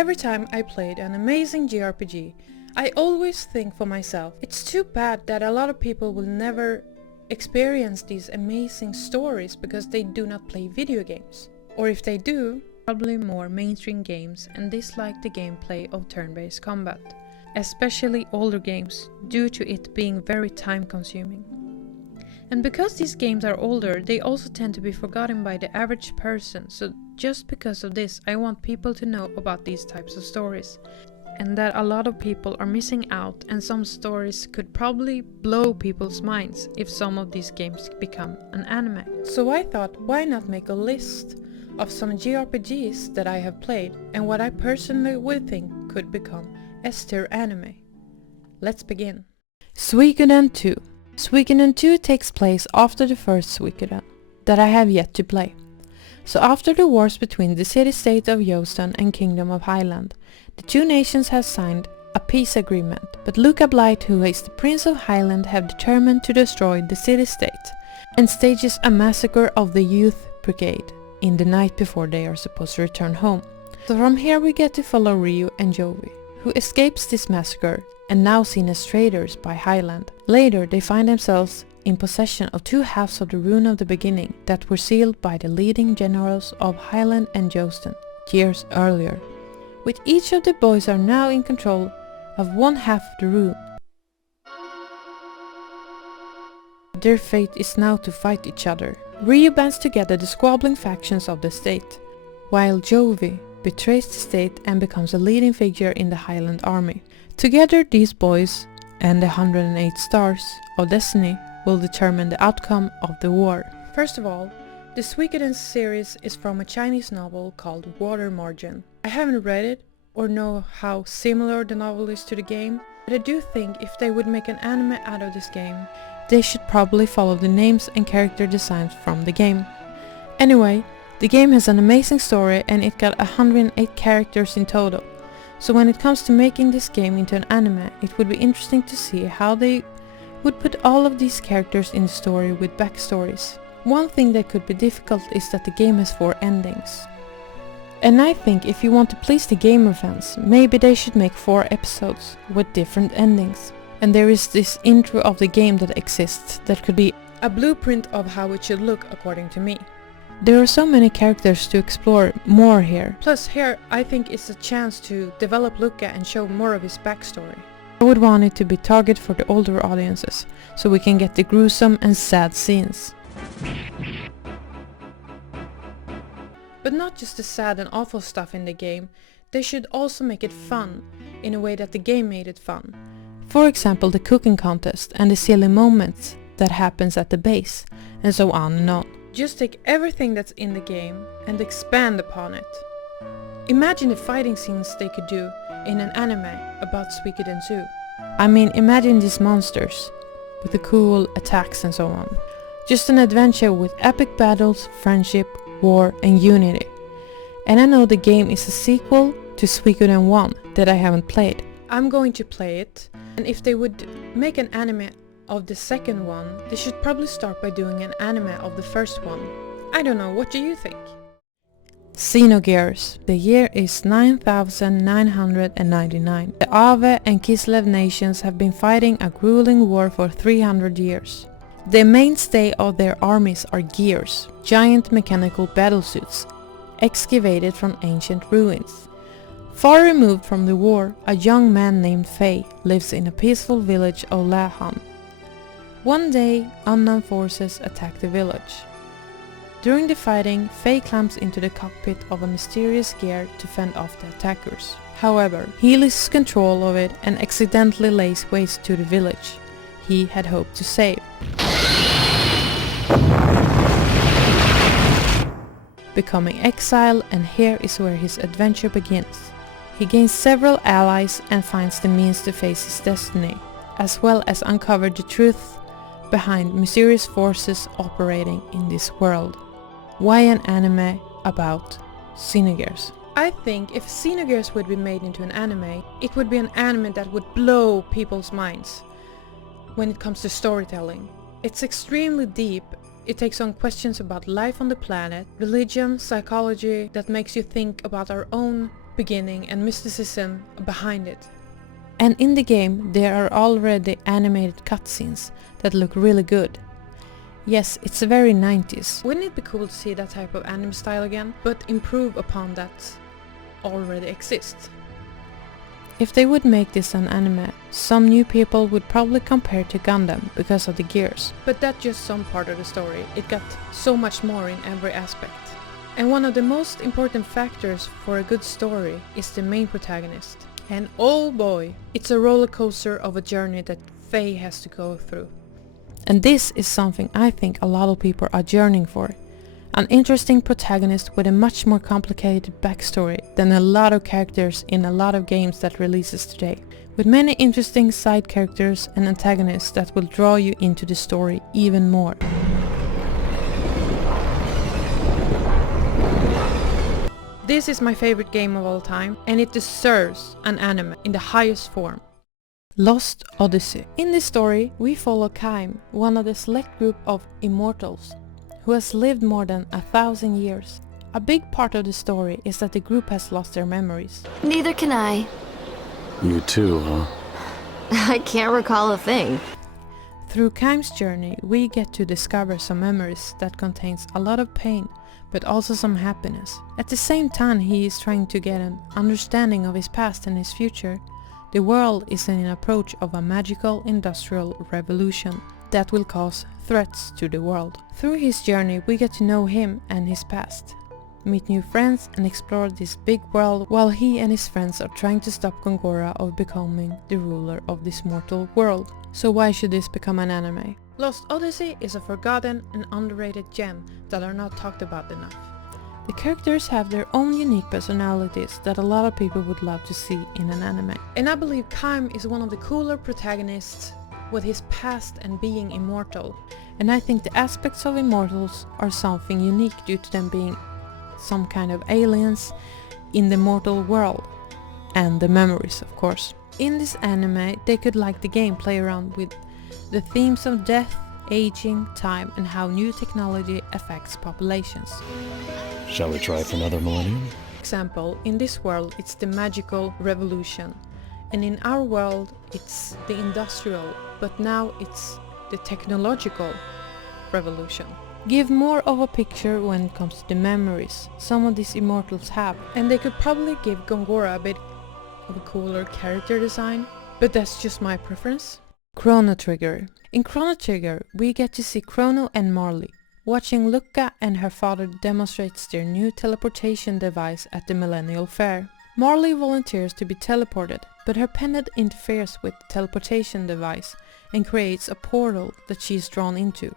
Every time I played an amazing JRPG, I always think for myself, it's too bad that a lot of people will never experience these amazing stories because they do not play video games. Or if they do, probably more mainstream games and dislike the gameplay of turn-based combat, especially older games, due to it being very time-consuming. And because these games are older, they also tend to be forgotten by the average person, so just because of this, I want people to know about these types of stories, and that a lot of people are missing out, and some stories could probably blow people's minds if some of these games become an anime. So I thought, why not make a list of some JRPGs that I have played and what I personally would think could become S-tier anime. Let's begin. Suikoden II. Suikoden II takes place after the first Suikoden, that I have yet to play. So after the wars between the city-state of Joustan and Kingdom of Highland, the two nations have signed a peace agreement, but Luca Blight, who is the Prince of Highland, have determined to destroy the city-state and stages a massacre of the youth brigade in the night before they are supposed to return home. So from here we get to follow Ryu and Jovi, who escapes this massacre and now seen as traitors by Highland. Later they find themselves in possession of two halves of the Rune of the Beginning that were sealed by the leading generals of Highland and Joustan years earlier. With each of the boys are now in control of one half of the rune. Their fate is now to fight each other. Ryu bands together the squabbling factions of the state, while Jovi betrays the state and becomes a leading figure in the Highland army. Together these boys and the 108 stars of destiny will determine the outcome of the war. First of all, the Suikoden series is from a Chinese novel called Water Margin. I haven't read it or know how similar the novel is to the game, but I do think if they would make an anime out of this game, they should probably follow the names and character designs from the game. Anyway, the game has an amazing story and it got 108 characters in total. So when it comes to making this game into an anime, it would be interesting to see how they would put all of these characters in the story with backstories. One thing that could be difficult is that the game has 4 endings. And I think if you want to please the gamer fans, maybe they should make 4 episodes with different endings. And there is this intro of the game that exists that could be a blueprint of how it should look according to me. There are so many characters to explore more here. Plus here I think it's a chance to develop Luca and show more of his backstory. I would want it to be targeted for the older audiences, so we can get the gruesome and sad scenes. But not just the sad and awful stuff in the game, they should also make it fun, in a way that the game made it fun. For example, the cooking contest and the silly moments that happens at the base, and so on and on. Just take everything that's in the game and expand upon it. Imagine the fighting scenes they could do in an anime about Suikoden II. I mean, imagine these monsters with the cool attacks and so on. Just an adventure with epic battles, friendship, war and unity. And I know the game is a sequel to Suikoden 1 that I haven't played. I'm going to play it, and if they would make an anime of the second one, they should probably start by doing an anime of the first one. I don't know, what do you think? Xenogears. The year is 9999. The Ave and Kislev nations have been fighting a grueling war for 300 years. The mainstay of their armies are gears, giant mechanical battlesuits, excavated from ancient ruins. Far removed from the war, a young man named Faye lives in a peaceful village of Lahan. One day, unknown forces attack the village. During the fighting, Faye climbs into the cockpit of a mysterious gear to fend off the attackers. However, he loses control of it and accidentally lays waste to the village he had hoped to save. Becoming exile, and here is where his adventure begins. He gains several allies and finds the means to face his destiny, as well as uncover the truth behind mysterious forces operating in this world. Why an anime about Xenogears? I think if Xenogears would be made into an anime, it would be an anime that would blow people's minds when it comes to storytelling. It's extremely deep. It takes on questions about life on the planet, religion, psychology, that makes you think about our own beginning and mysticism behind it. And in the game there are already animated cutscenes that look really good. Yes, it's very 90s. Wouldn't it be cool to see that type of anime style again, but improve upon that already exists? If they would make this an anime, some new people would probably compare to Gundam because of the gears. But that's just some part of the story. It got so much more in every aspect. And one of the most important factors for a good story is the main protagonist. And oh boy, it's a roller coaster of a journey that Faye has to go through. And this is something I think a lot of people are yearning for. An interesting protagonist with a much more complicated backstory than a lot of characters in a lot of games that releases today. With many interesting side characters and antagonists that will draw you into the story even more. This is my favorite game of all time, and it deserves an anime in the highest form. Lost Odyssey. In this story, we follow Kaim, one of the select group of immortals, who has lived more than 1,000 years. A big part of the story is that the group has lost their memories. Neither can I. You too, huh? I can't recall a thing. Through Kaim's journey, we get to discover some memories that contains a lot of pain, but also some happiness. At the same time he is trying to get an understanding of his past and his future, the world is in an approach of a magical industrial revolution that will cause threats to the world. Through his journey we get to know him and his past, meet new friends and explore this big world while he and his friends are trying to stop Gongora of becoming the ruler of this mortal world. So why should this become an anime? Lost Odyssey is a forgotten and underrated gem that are not talked about enough. The characters have their own unique personalities that a lot of people would love to see in an anime. And I believe Kaim is one of the cooler protagonists with his past and being immortal. And I think the aspects of immortals are something unique due to them being some kind of aliens in the mortal world. And the memories, of course. In this anime they could, like the game, play around with the themes of death, aging, time and how new technology affects populations. Shall we try for another millennium? For example, in this world it's the magical revolution, and in our world it's the industrial, but now it's the technological revolution. Give more of a picture when it comes to the memories some of these immortals have, and they could probably give Gongora a bit of a cooler character design, but that's just my preference. Chrono Trigger. In Chrono Trigger we get to see Chrono and Marley watching Lucca and her father demonstrates their new teleportation device at the Millennial Fair. Marley volunteers to be teleported, but her pendant interferes with the teleportation device and creates a portal that she is drawn into.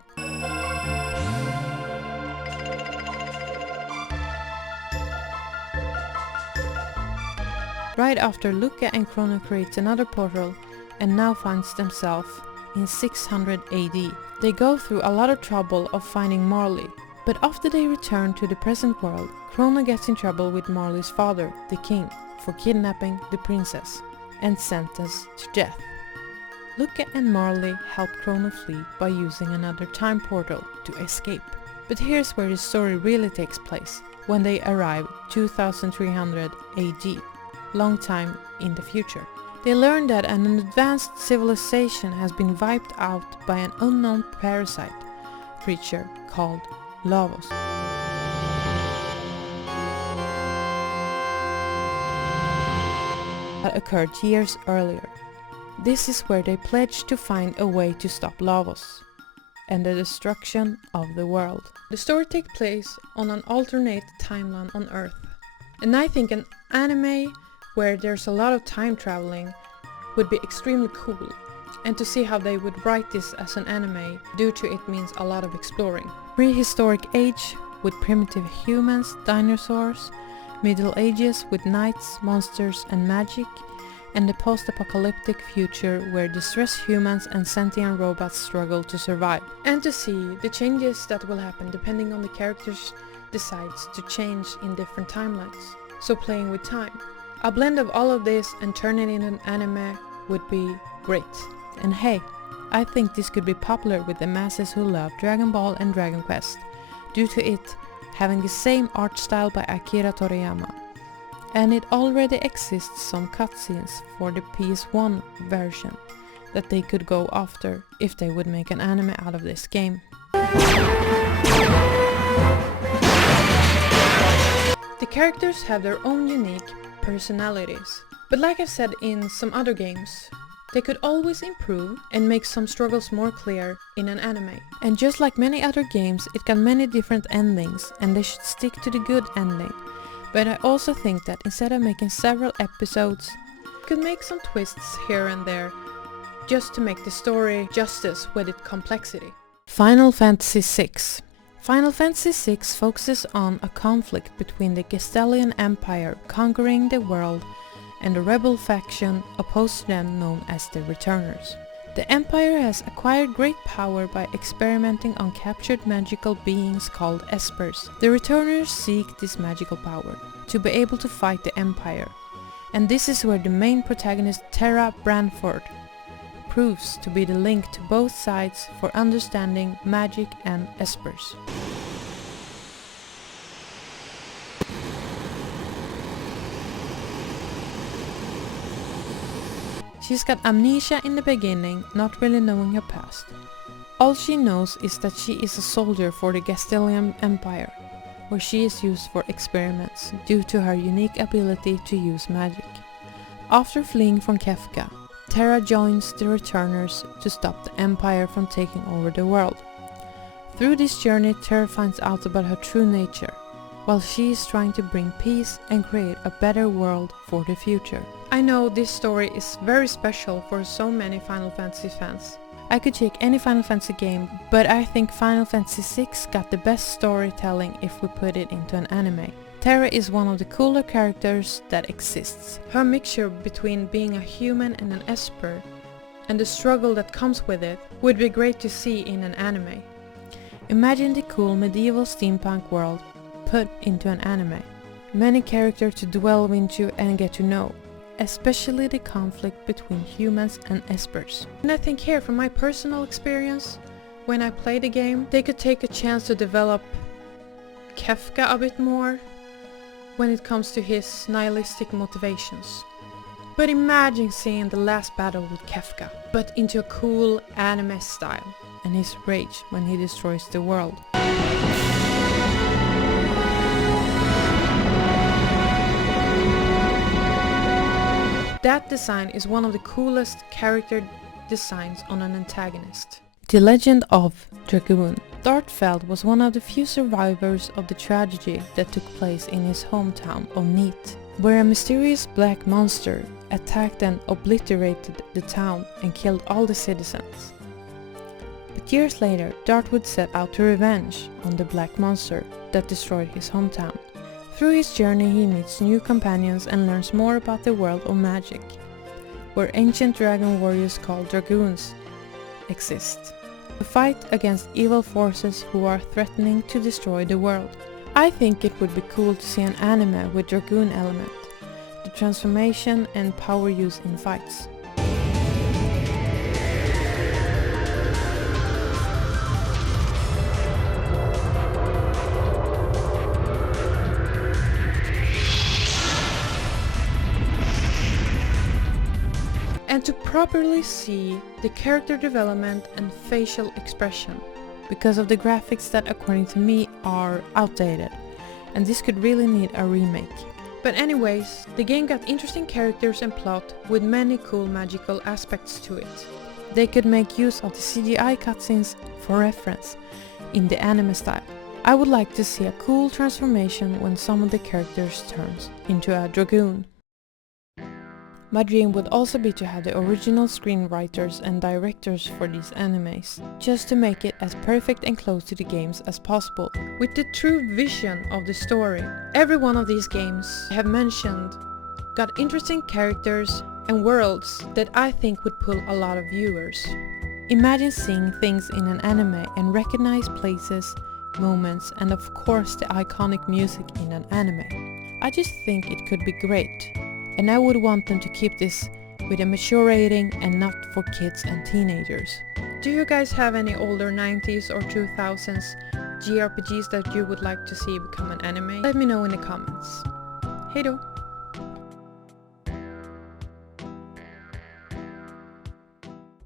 Right after, Lucca and Chrono creates another portal and now finds themselves in 600 AD. They go through a lot of trouble of finding Marley, but after they return to the present world, Chrono gets in trouble with Marley's father, the king, for kidnapping the princess and sentenced to death. Lucca and Marley help Chrono flee by using another time portal to escape. But here's where the story really takes place, when they arrive 2300 AD, long time in the future. They learn that an advanced civilization has been wiped out by an unknown parasite creature called Lavos. That occurred years earlier. This is where they pledge to find a way to stop Lavos and the destruction of the world. The story takes place on an alternate timeline on Earth, and I think an anime where there's a lot of time traveling would be extremely cool, and to see how they would write this as an anime due to it means a lot of exploring. Prehistoric age with primitive humans, dinosaurs, Middle Ages with knights, monsters and magic, and the post-apocalyptic future where distressed humans and sentient robots struggle to survive. And to see the changes that will happen depending on the characters decides to change in different timelines. So playing with time. A blend of all of this and turn it into an anime would be great. And hey, I think this could be popular with the masses who love Dragon Ball and Dragon Quest, due to it having the same art style by Akira Toriyama. and it already exists some cutscenes for the PS1 version that they could go after if they would make an anime out of this game. The characters have their own unique personalities, but like I've said in some other games, they could always improve and make some struggles more clear in an anime. And just like many other games, it got many different endings and they should stick to the good ending. But I also think that instead of making several episodes, you could make some twists here and there just to make the story justice with its complexity. Final Fantasy VI. Final Fantasy VI focuses on a conflict between the Gestelian Empire conquering the world and the rebel faction opposed to them known as the Returners. The Empire has acquired great power by experimenting on captured magical beings called Espers. The Returners seek this magical power to be able to fight the Empire, and this is where the main protagonist Terra Branford proves to be the link to both sides for understanding magic and Espers. She's got amnesia in the beginning, not really knowing her past. All she knows is that she is a soldier for the Gestelian Empire, where she is used for experiments due to her unique ability to use magic. After fleeing from Kefka, Terra joins the Returners to stop the Empire from taking over the world. Through this journey, Terra finds out about her true nature, while she is trying to bring peace and create a better world for the future. I know this story is very special for so many Final Fantasy fans. I could take any Final Fantasy game, but I think Final Fantasy VI got the best storytelling if we put it into an anime. Terra is one of the cooler characters that exists. Her mixture between being a human and an Esper, and the struggle that comes with it, would be great to see in an anime. Imagine the cool medieval steampunk world put into an anime. Many characters to dwell into and get to know, especially the conflict between humans and Espers. And I think here, from my personal experience, when I play the game, they could take a chance to develop Kefka a bit more when it comes to his nihilistic motivations. But imagine seeing the last battle with Kefka, but into a cool anime style, and his rage when he destroys the world. That design is one of the coolest character designs on an antagonist. The Legend of Dragoon. Dartfeld was one of the few survivors of the tragedy that took place in his hometown of Neath, where a mysterious black monster attacked and obliterated the town and killed all the citizens. But years later, Dart would set out to revenge on the black monster that destroyed his hometown. Through his journey he meets new companions and learns more about the world of magic, where ancient dragon warriors called dragoons exist, to fight against evil forces who are threatening to destroy the world. I think it would be cool to see an anime with dragoon element, the transformation and power use in fights. And to properly see the character development and facial expression, because of the graphics that according to me are outdated, and this could really need a remake. But anyways, the game got interesting characters and plot with many cool magical aspects to it. They could make use of the CGI cutscenes for reference in the anime style. I would like to see a cool transformation when some of the characters turns into a dragoon. My dream would also be to have the original screenwriters and directors for these animes, just to make it as perfect and close to the games as possible, with the true vision of the story. Every one of these games I have mentioned got interesting characters and worlds that I think would pull a lot of viewers. Imagine seeing things in an anime and recognize places, moments, and of course the iconic music in an anime. I just think it could be great. And I would want them to keep this with a mature rating and not for kids and teenagers. Do you guys have any older 90s or 2000s JRPGs that you would like to see become an anime? Let me know in the comments. Hej då!